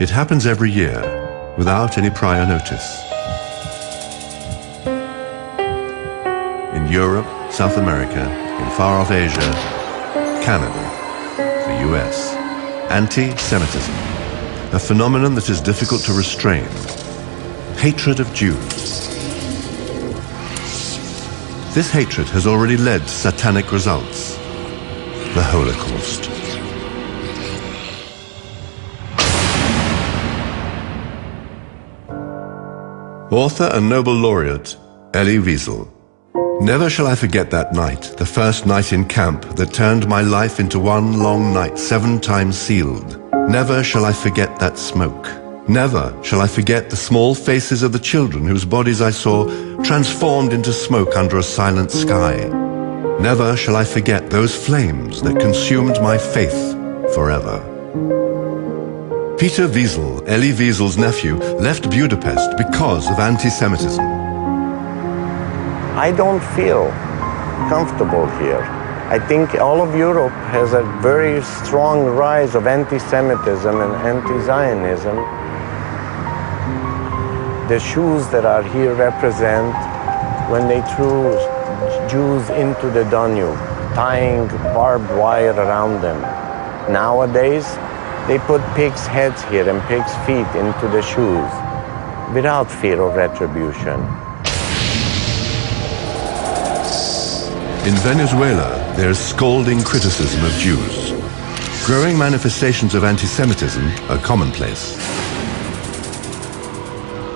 It happens every year, without any prior notice. In Europe, South America, in far-off Asia, Canada, the US. Anti-Semitism, a phenomenon that is difficult to restrain. Hatred of Jews. This hatred has already led to satanic results. The Holocaust. Author and Nobel laureate Elie Wiesel. Never shall I forget that night, the first night in camp that turned my life into one long night, 7 times sealed. Never shall I forget that smoke. Never shall I forget the small faces of the children whose bodies I saw transformed into smoke under a silent sky. Never shall I forget those flames that consumed my faith forever. Peter Wiesel, Elie Wiesel's nephew, left Budapest because of anti-Semitism. I don't feel comfortable here. I think all of Europe has a very strong rise of anti-Semitism and anti-Zionism. The shoes that are here represent when they threw Jews into the Danube, tying barbed wire around them. Nowadays, they put pigs' heads here and pigs' feet into the shoes without fear of retribution. In Venezuela, there is scalding criticism of Jews. Growing manifestations of anti-Semitism are commonplace.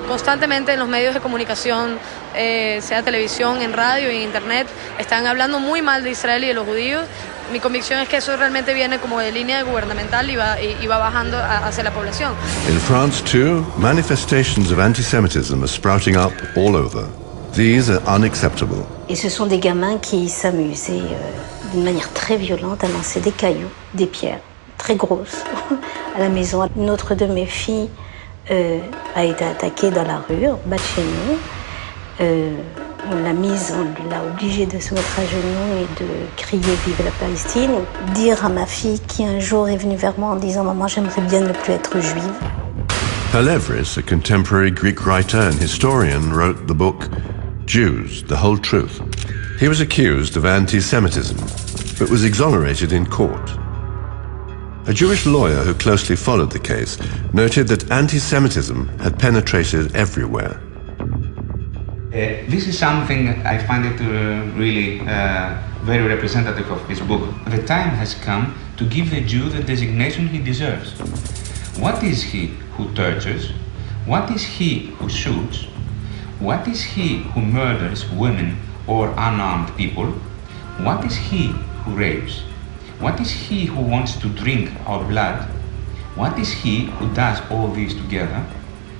Constantemente en los medios de comunicación, sea televisión, en radio y en internet, están hablando muy mal de Israel y de los judíos. Mi convicción es que eso realmente viene como de línea gubernamental y va bajando hacia la población. In France, too, manifestations of anti-Semitism are sprouting up all over. These are unacceptable. Et ce sont des gamins qui s'amusaient d'une manière très violente à lancer des cailloux, des pierres très grosses à la maison. Une autre de mes filles a été attaquée dans la rue, en bas de chez nous. On l'a obligée de se mettre à genoux et de crier « Vive la Palestine », dire à ma fille qui un jour est venue vers moi en disant « Maman, j'aimerais bien ne plus être juive ». Pelevris, a contemporary Greek writer and historian, wrote the book Jews, the Whole Truth. He was accused of anti-Semitism, but was exonerated in court. A Jewish lawyer who closely followed the case noted that anti-Semitism had penetrated everywhere. This is something I find it really very representative of his book. The time has come to give the Jew the designation he deserves. What is he who tortures? What is he who shoots? What is he who murders women or unarmed people? What is he who rapes? What is he who wants to drink our blood? What is he who does all this together?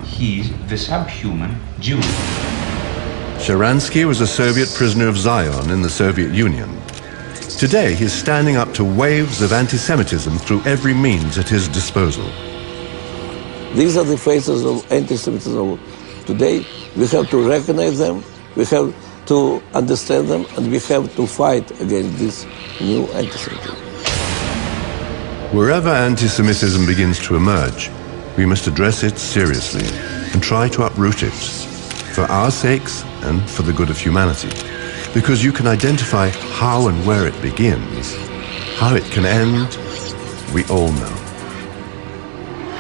He is the subhuman Jew. Sharansky was a Soviet prisoner of Zion in the Soviet Union. Today, he's standing up to waves of anti-Semitism through every means at his disposal. These are the faces of anti-Semitism today. We have to recognize them, we have to understand them, and we have to fight against this new anti-Semitism. Wherever anti-Semitism begins to emerge, we must address it seriously and try to uproot it, for our sakes and for the good of humanity. Because you can identify how and where it begins. How it can end, we all know.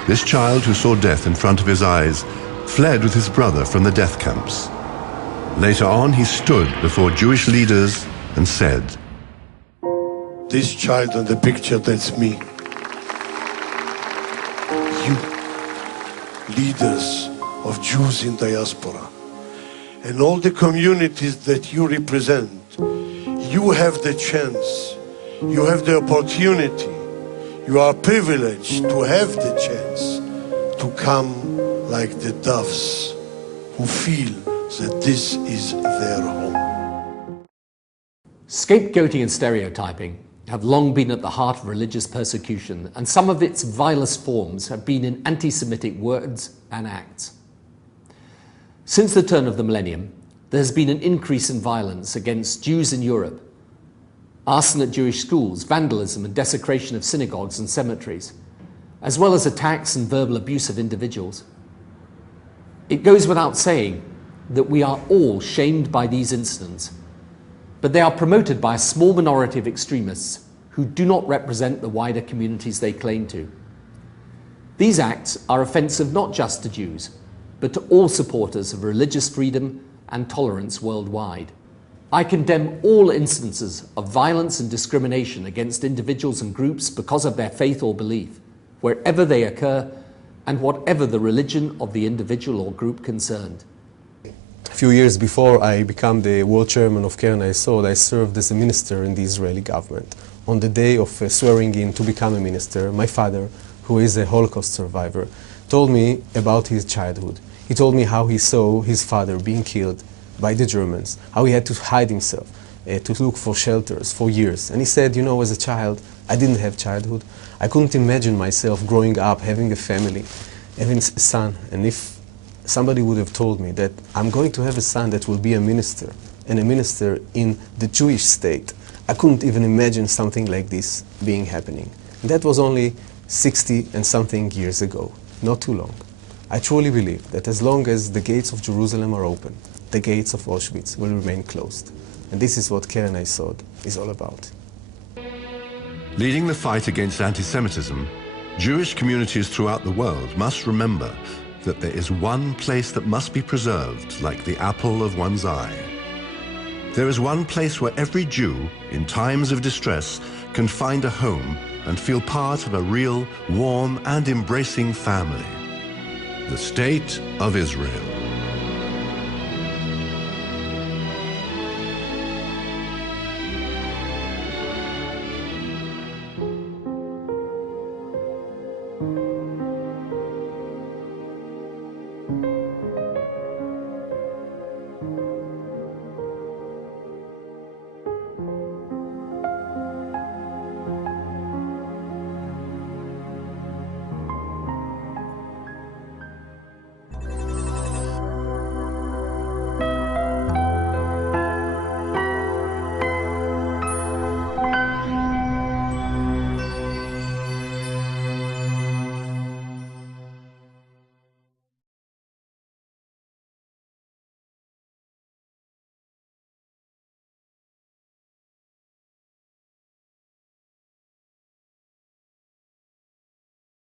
This child who saw death in front of his eyes fled with his brother from the death camps. Later on, he stood before Jewish leaders and said, "This child in the picture, that's me. You, leaders of Jews in diaspora, and all the communities that you represent, you have the chance, you have the opportunity, you are privileged to have the chance to come like the doves who feel that this is their home." Scapegoating and stereotyping have long been at the heart of religious persecution, and some of its vilest forms have been in anti-Semitic words and acts. Since the turn of the millennium, there has been an increase in violence against Jews in Europe. Arson at Jewish schools, vandalism and desecration of synagogues and cemeteries, as well as attacks and verbal abuse of individuals. It goes without saying that we are all shamed by these incidents, but they are promoted by a small minority of extremists who do not represent the wider communities they claim to. These acts are offensive not just to Jews, but to all supporters of religious freedom and tolerance worldwide. I condemn all instances of violence and discrimination against individuals and groups because of their faith or belief, wherever they occur and whatever the religion of the individual or group concerned. A few years before I became the world chairman of Keren Hayesod, I served as a minister in the Israeli government. On the day of swearing in to become a minister, my father, who is a Holocaust survivor, told me about his childhood. He told me how he saw his father being killed by the Germans, how he had to hide himself, to look for shelters for years. And he said, you know, as a child, I didn't have childhood. I couldn't imagine myself growing up, having a family, having a son. And if somebody would have told me that I'm going to have a son that will be a minister, and a minister in the Jewish state, I couldn't even imagine something like this being happening. And that was only 60 and something years ago, not too long. I truly believe that as long as the gates of Jerusalem are open, the gates of Auschwitz will remain closed. And this is what Keren Hayesod is all about. Leading the fight against anti-Semitism, Jewish communities throughout the world must remember that there is one place that must be preserved like the apple of one's eye. There is one place where every Jew, in times of distress, can find a home and feel part of a real, warm and embracing family. The State of Israel.